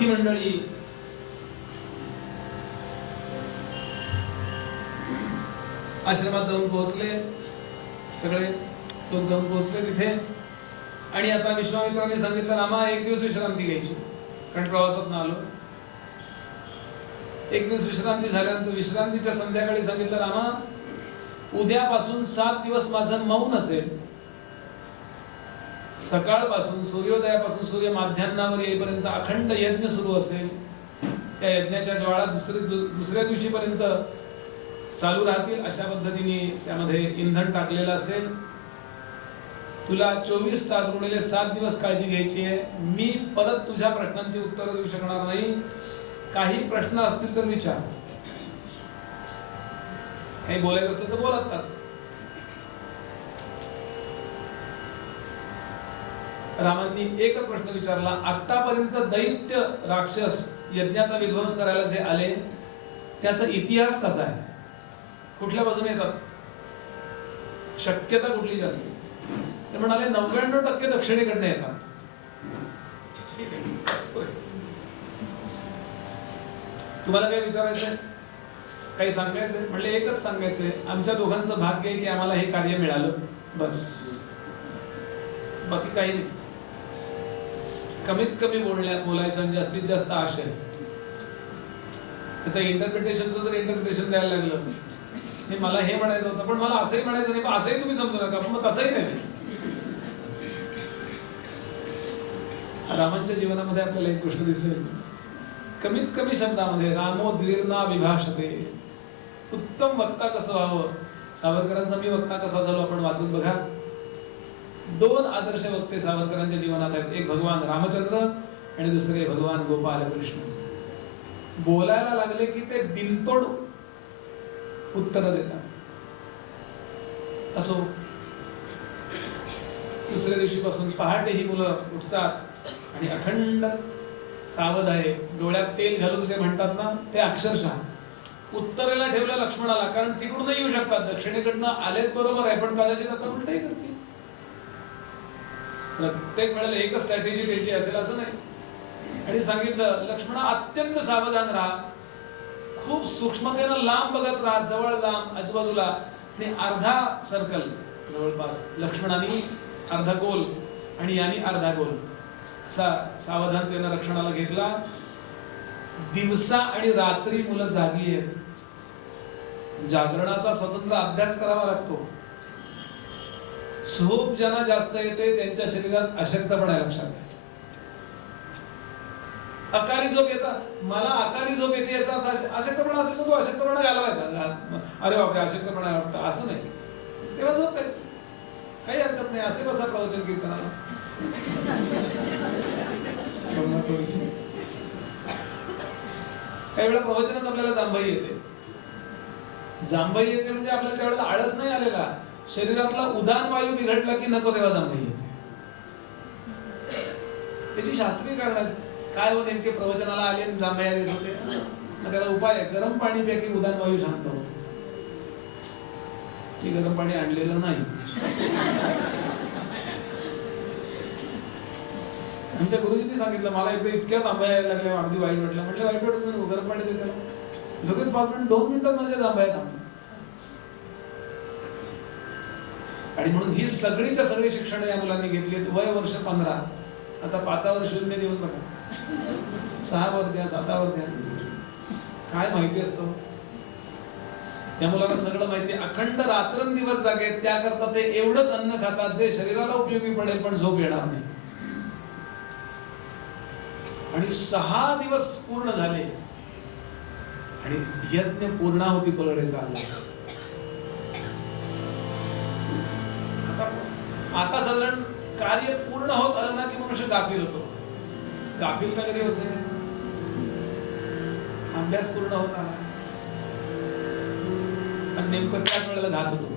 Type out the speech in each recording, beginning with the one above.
ही मंडळी आश्रमात जाऊन पोहोचले. सगळे लोक जाऊन पोहोचले तिथे. आणि आता विश्वामित्रांनी सांगितलं रामा एक दिवस विश्रांती घ्यायची, कारण प्रवासात आलो. एक दिवस विश्रांती झाल्यानंतर विश्रांतीच्या संध्याकाळी सांगितलं रामा उद्यापासून 7 दिवस माझं मौन असेल. सकाळपासून सूर्योदयापासून सूर्य माध्यान्नावर येईपर्यंत अखंड यज्ञ सुरू असेल. त्या यज्ञाच्या ज्वाळा दुसऱ्या दिवशीपर्यंत चालू राहतील अशा पद्धतीने त्यामध्ये इंधन टाकलेलं असेल. तुला 24 तास गुणिले 7 दिवस काळजी घ्यायची आहे. मी परत तुझ्या प्रश्नांची उत्तरं देऊ शकणार नाही. काही प्रश्न असतील तर विचार, काही बोलायचं असलं तर बोलतात. रामांनी एकच प्रश्न विचारला, आतापर्यंत दैत्य राक्षस यज्ञाचा विध्वंस करायला जे आले त्याचा इतिहास कसा आहे, कुठल्या बाजूने येतात, शक्यता कुठली जास्त? ते म्हणाले 99% दक्षिणेकडनं येतात. तुम्हाला काय विचारायचंय, काही सांगायचंय? म्हणले एकच सांगायचंय, आमच्या दोघांचं भाग्य आहे की आम्हाला हे कार्य मिळालं, बस, बाकी काही नाही. कमीत कमी बोलायचं आणि जास्तीत जास्त आशय. आता इंटरप्रिटेशनचं जर इंटरप्रिटेशन द्यायला लागलं, नाही मला हे म्हणायचं होतं पण मला असंही म्हणायचं नाही, असंही तुम्ही समजू नका, पण मग तसंही नाही. रामांच्या जीवनामध्ये आपल्याला एक गोष्ट दिसेल, कमीत कमी शब्दामध्ये रामो दीर्घा विभाषते. उत्तम वक्ता कसं व्हावं, सावरकरांचा मी वक्ता कसा झालो आपण वाचून बघा. 2 आदर्श वक्ते सावरकरांच्या जीवनात आहेत, एक भगवान रामचंद्र आणि दुसरे भगवान गोपाल कृष्ण. बोलायला लागले की ते बिनतोड उत्तर देतात. असो, दुसऱ्या दिवशीपासून पहाटे ही मुलं उठतात आणि अखंड सावध आहे, डोळ्यात तेल घालून ते म्हणतात ना, ते अक्षरशः उत्तरेला ठेवलं लक्ष्मणाला, कारण तिकडून येऊ शकतात, दक्षिणेकडनं आलेत बरोबर आहे, पण कदाचित आता उलटही करतील. प्रत्येक वेळेला एकच स्ट्रॅटेजी द्यायची असेल असं नाही. आणि सांगितलं लक्ष्मणा अत्यंत सावधान राहा, खूप सूक्ष्मतेनं लांब बघत राहा, जवळ लांब आजूबाजूला. आणि अर्धा सर्कल जवळपास लक्ष्मणाने अर्धा गोल आणि यांनी अर्धा गोल असा सावधानतेनं रक्षणाला घेतला. दिवसा आणि रात्री मुलं जागी आहेत. जागरणाचा स्वतंत्र अभ्यास करावा लागतो. झोप ज्यांना जास्त येते त्यांच्या शरीरात अशक्तपणा आहे, लक्षात घ्या. अकाली झोप येतात, मला अकाली झोप येते याचा अर्थ अशक्तपणा असेल तर तो अशक्तपणा घालवायचा. अरे बापरे अशक्तपणा वाटतं असं नाही, तेव्हा झोपायचं, काही हरकत नाही. असे बसा प्रवचन कीर्तनाला. काही वेळा प्रवचनात आपल्याला जांभई येते. जांभई येते म्हणजे आपल्याला त्यावेळेला आळस नाही आलेला, शरीरातला उदान वायू बिघडला की नको तेव्हा जांभई येते. त्याची शास्त्रीय कारण आहेत. काय हो, नेमके प्रवचनाला आले आणि जांभया येत होते, मग त्याला उपाय आहे, गरम पाणी प्या की उदान वायू शांत होतो. की गरम पाणी आणलेलं नाही. आमच्या गुरुजींनी सांगितलं, मला एकदा इतक्या जांभया यायला लागल्या, अगदी वाईट वाटलं. म्हटलं वाईट वाटत, गरम पाणी देते. लगेच 5 मिनिट 2 मिनिटात माझ्या जांभया थांबल्या. आणि म्हणून ही सगळीच्या सगळी शिक्षण या मुलांनी घेतली. वय वर्ष 15, आता 5वर 0 देऊन बघा, 6वर द्या, 7वर द्या. काय माहिती असतं त्या मुलांना, सगळं माहिती. अखंड रात्रंदिवस जागे, त्याकरता ते एवढंच अन्न खातात जे शरीराला उपयोगी पडेल पण झोप येणार नाही. आणि 6 दिवस पूर्ण झाले आणि यज्ञ पूर्णाहुती पकडे चालला. आता साधारण कार्य पूर्ण होत आलं ना की मनुष्य गाफील होतो. गाफील का कधी होते? अभ्यास पूर्ण होत आला आणि नेमकं त्याच वेळेला घात होतो.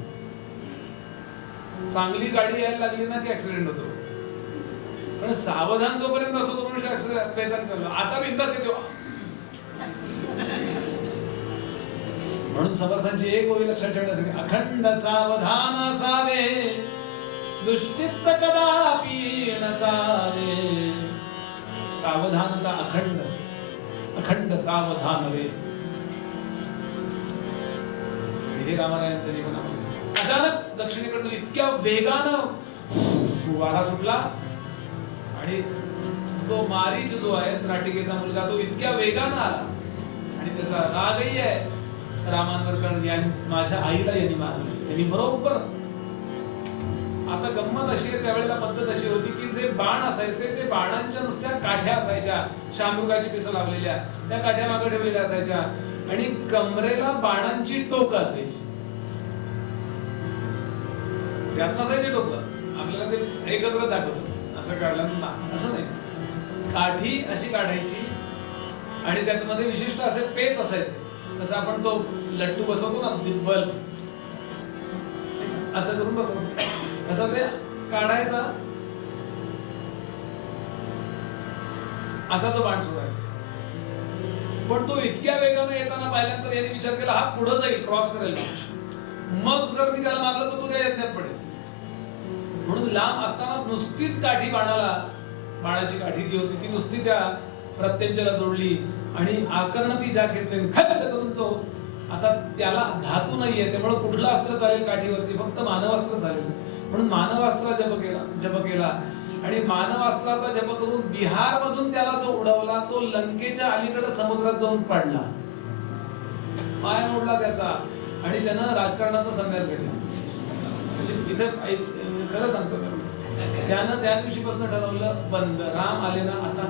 चांगली गाडी यायला लागली ना की ऍक्सिडेंट होतो. पण सावधान जोपर्यंत असतो तो मनुष्य ऍक्सिडेंट बेताल चालला. आता बिंदास येतो. म्हणून समर्थांची एक ओळी लक्षात ठेवण्यासाठी, अखंड सावधान असावे, दुष्चित्त कदापि नसावे, सावधानता अखंड अखंड सावधान रे. हे रामारायांच्या जीवनामध्ये अचानक दक्षिणेकडून इतक्या वेगानं वारा सुटला आणि तो मारीच जो आहे त्राटिकेचा मुलगा तो इतक्या वेगानं आला आणि त्याचा रागही आहे रामांवर, कारण माझ्या आईला यांनी मारलं. त्यांनी बरोबर. आता गंमत अशी आहे, त्यावेळेला पद्धत अशी होती की जे बाण असायचे ते बाणांच्या नुसत्या काठ्या असायच्या, शामरुगाची पिसं लावलेल्या त्या काठ्या मागे ठेवलेल्या असायच्या आणि कमरेला बाणांची टोक असायची. त्यात नसायचे टोक, आपल्याला ते एकत्र दाखवत असं काढलं ना, असं नाही. काठी अशी काढायची आणि त्याच्यामध्ये विशिष्ट असे पेच असायचे. जसं आपण तो लट्टू बसवतो ना, दिब्बल असं करून बसवतो, असं ते काढायचा, असा तो बाण सोडायचा. पण तो इतक्या वेगाने येताना पाहिल्यानंतर याने विचार केला हा पुढे जाईल, क्रॉस करेल, मग जर मी त्याला मारलं तर तो त्या यज्ञात पडेल. म्हणून लांब असताना नुसतीच काठी बाणाची काठी जी होती ती नुसती त्या प्रत्यंच्याला जोडली आणि आकर्ण ती ज्या खेचले खच करून जो आता त्याला धातू नाहीये, त्यामुळे कुठलं अस्त्र चालेल काठीवरती, फक्त मानवास्त्र चालेल. म्हणून मानवास्त्र जप केला आणि मानवास्त्राचा जप करून बिहार मधून त्याला जो उडवला तो लंकेच्या अलीकडे समुद्रात जाऊन पडला, पाय मोडला त्याचा आणि त्यानं राजकारणात संन्यास घेतला. इथे खरं सांगतो त्यानं त्या दिवशीपासून ठरवलं बंद, राम आले ना आता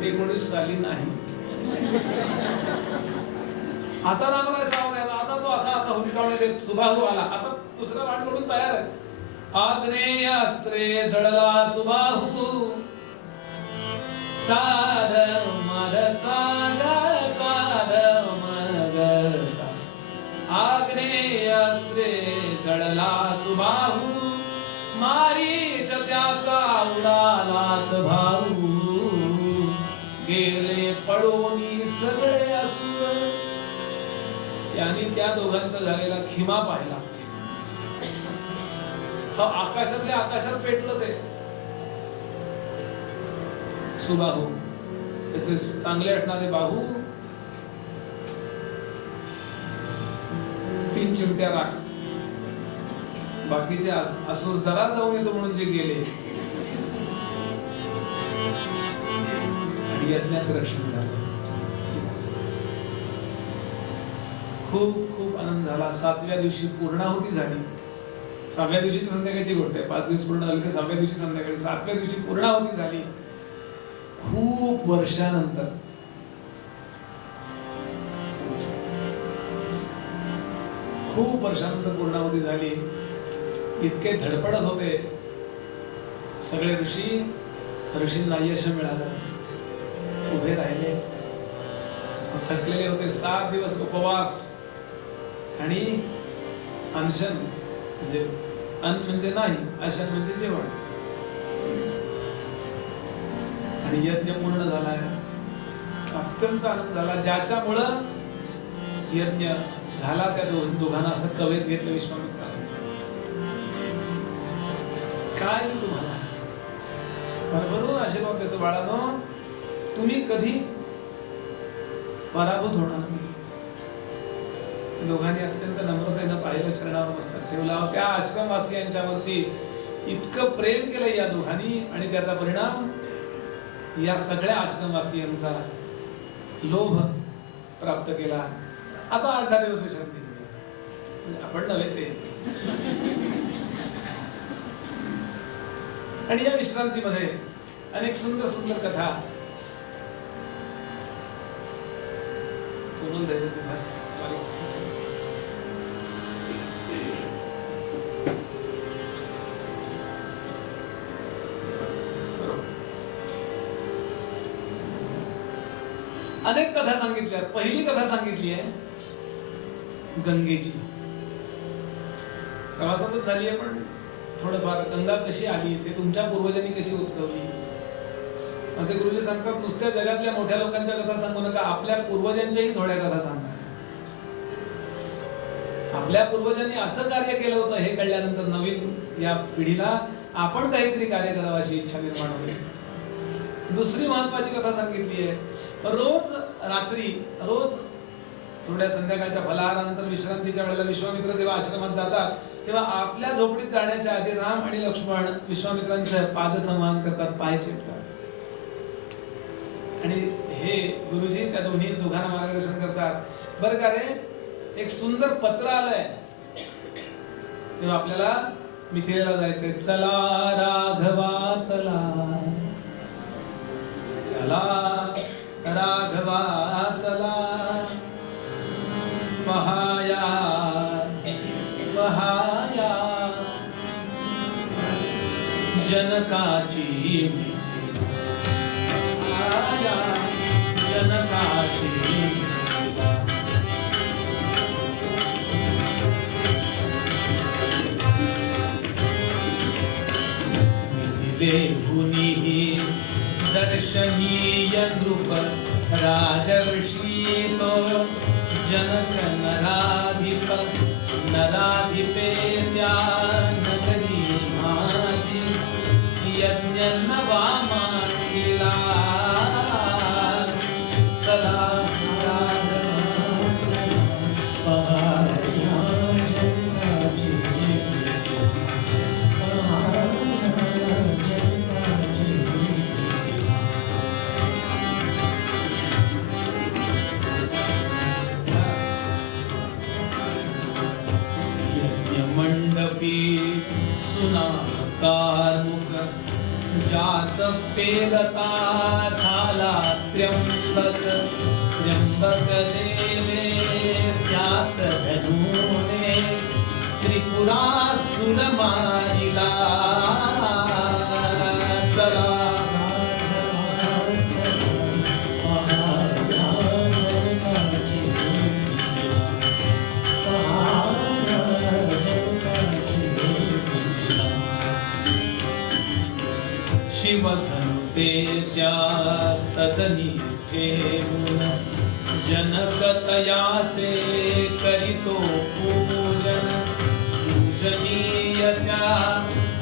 19 साली नाही, आता रामराय सावध आहे, आता तो असा हुलकावणे देत सुबाहू आला, आता दुसरा वाट करून तयार आहे. आग्नेय अस्त्रे जळला सुबाहू साध मद साग साध मग सा. आग्नेय अस्त्रे जळला सुबाहू मारीच त्याचा उडालाच भाऊ. गेले पळोनी सगळे असुर. यांनी त्या दोघांचा झालेला खिमा पाहिला. आकाशातल्या आकाशात पेटलं ते सुबाहू, त्याचे चांगले असणारे बाहू, 3 चिमट्या राख. बाकीचे असुर जरा जाऊन येतो म्हणून जे गेले आणि यज्ञाचं रक्षण झालं. खूप खूप आनंद झाला. 7व्या दिवशी पूर्णाहुती झाली. 6व्या दिवशीची संध्याकाळची गोष्ट आहे, 5 दिवस पूर्ण झाले की 7व्या दिवशी संध्याकाळी, 7व्या दिवशी पूर्णाहुती झाली. खूप वर्षानंतर पूर्णाहुती झाली. इतके धडपडत होते सगळे ऋषींना यश मिळालं, उभे राहिले, थकलेले होते. 7 दिवस उपवास आणि अनशन, म्हणजे अन्न म्हणजे नाही, अशन म्हणजे जेवण. आणि यज्ञ पूर्ण झालाय. अत्यंत आनंद झाला, ज्याच्यामुळं यज्ञ झाला. त्या दोघांना असं कवेत घेतलं विश्वामित्राने. काय तुम्हाला भरभरून आशीर्वाद देतो बाळांनो, तुम्ही कधी पराभूत होणार नाही. दोघांनी अत्यंत नम्रतेनं पाहिलं, चरणावर मस्तक ठेवला. त्या आश्रमवासियांच्यावरती इतकं प्रेम केलं या दोघांनी आणि त्याचा परिणाम या सगळ्या आश्रमवासियांचा लोभ प्राप्त केला. आता 8-10 दिवस विश्रांती घेऊया, आपण नव्हे ते. आणि या विश्रांतीमध्ये अनेक सुंदर सुंदर कथा अनेक कथा सांगितल्या. पहिली कथा सांगितली आहे गंगेची. प्रवासातच झाली आहे, पण थोडंफार गंगा कशी आली, ते तुमच्या पूर्वजांनी कशी उद्भवली. असे गुरुजी सांगतात, नुसत्या जगातल्या मोठ्या लोकांच्या कथा सांगू नका, आपल्या पूर्वजांच्याही थोड्या कथा सांगा. आपल्या पूर्वजांनी असं कार्य केलं होतं हे कळल्यानंतर नवीन या पिढीला आपण काहीतरी कार्य करावं अशी इच्छा निर्माण होईल. दुसरी महत्वाची कथा सांगितली आहे. रोज रात्री, रोज थोड्या संध्याकाळच्या फलाहारानंतर विश्रांतीच्या वेळेला विश्वामित्र जेव्हा आश्रमात जातात तेव्हा आपल्या झोपडीत जाण्याच्या आधी राम आणि लक्ष्मण विश्वामित्रांचं पादसंवाहन करतात, पाय चेपतात. आणि हे गुरुजी त्या दोघांना मार्गदर्शन करतात. बरं का रे, एक सुंदर पत्र आलंय, तेव्हा आपल्याला मिथिलेला जायचंय. चला राघवा चला, चला राघवा चला, पहाया पहाया जनकाची, आया जनकाची. मिथिलेहुनी दर्शनीय नृप राजर्षी तो, जनक नराधिप नराधिपेत्या नगरी माझी, यज्ञ नवा मांडला. चला कार्मुक जास पेलता झाला त्र्यंबक, त्र्यंबक देवे त्यास धनुने, त्रिपुरासुर मारिला. चला शिवधनुते त्या सदनी ठेवून, जनक तयाचे करितो पूजन. पूजनीय त्या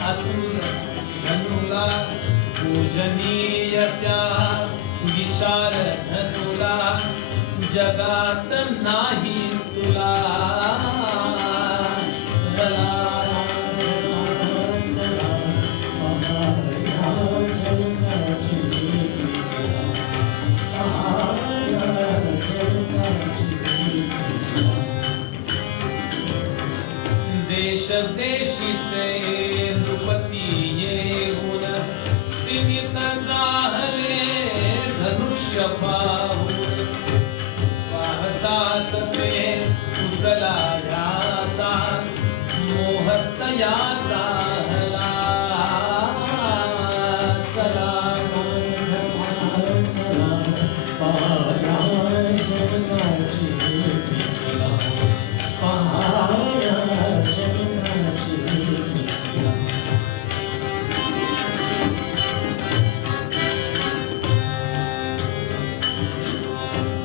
अतुल धनुला, पूजनीय त्या विशाल धनुला, जगात नाही तुला. चला देश देशीचे नृपती येऊन, स्थिमित जाहले धनुष्य पाहून. पाहताच ते उचला याचा, मोहत याचा हला. चला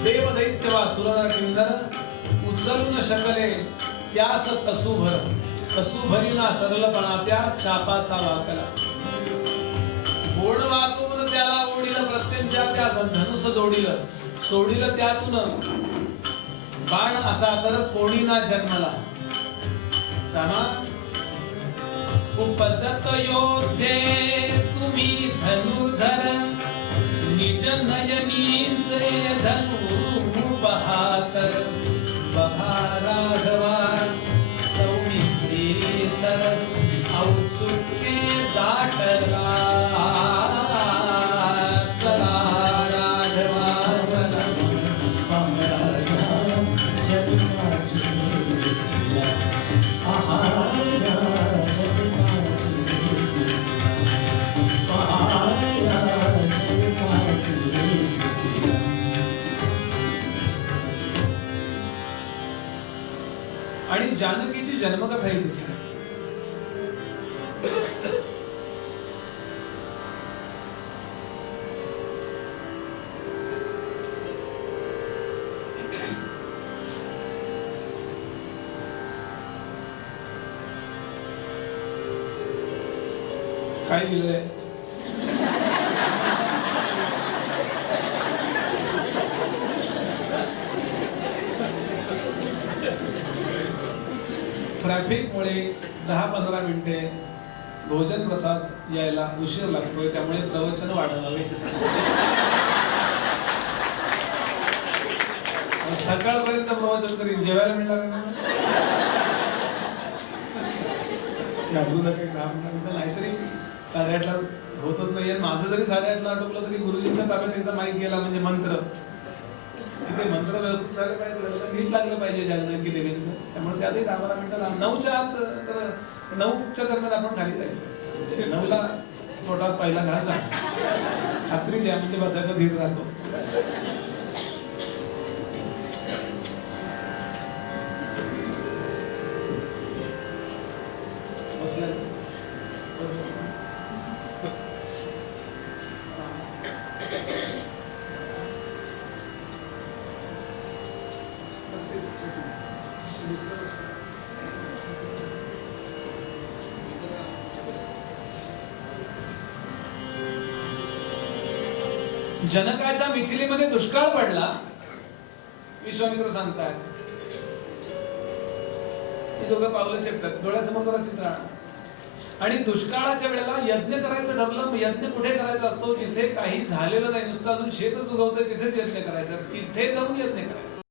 देवदैत्य वा सुरनर किंदर उचलून शकले त्यास कसुभर. कसुभरीना सरलपणा त्या चापाचा वाकला. ओढ वाकवून त्याला ओढीलं, प्रत्यंच्या त्या धनुस जोडीलं, सोडीलं त्यातून बाण असा तर कोणी ना जन्मला. रामा उपजत योद्धे तुम्ही धनुर्धर, निज नयनींचे धनु पहातर. बघा राघवा सौमित्री तर, औत्सुक्ये दाटला. चला राघवा चला, आणि जानकीची जन्मकथा ही दिसते. काय लिहिलंय? ट्रॅफिकमुळे 10-15 मिनिटे भोजन प्रसाद यायला उशीर लागतोय, त्यामुळे प्रवचन वाढवावे. सकाळपर्यंत प्रवचन करीन, जेवायला मिळणार नाही. घाबरू नका, 10 मिनिटं नाहीतरी 8:30ला होतच नाहीये. माझं जरी 8:30ला आटोपलं तरी गुरुजींच्या ताब्यात एकदा माईक गेला म्हणजे मंत्र, तिथे मंत्र व्यवस्थित झाले पाहिजे, नीट लागलं पाहिजे जानकी देवींचं. त्यामुळे त्यातही 10-12 मिनिटं 9च्या आत, तर 9च्या दरम्यान आपण खाली जायचं. 9ला पोटात पहिला घास जा, खात्री द्या, म्हणजे बसायचा धीर राहतो. जनकाच्या मिथिलेमध्ये दुष्काळ पडला, विश्वामित्र सांगतायत. ही दोघं पावलं चेपतात, डोळ्यासमोर जरा चित्र आणा. आणि दुष्काळाच्या वेळेला यज्ञ करायचं ठरलं. यज्ञ कुठे करायचा असतो? जिथे काही झालेलं नाही, नुसतं अजून शेतच उगवतंय तिथेच यज्ञ करायचा, तिथे जाऊन यज्ञ करायचं.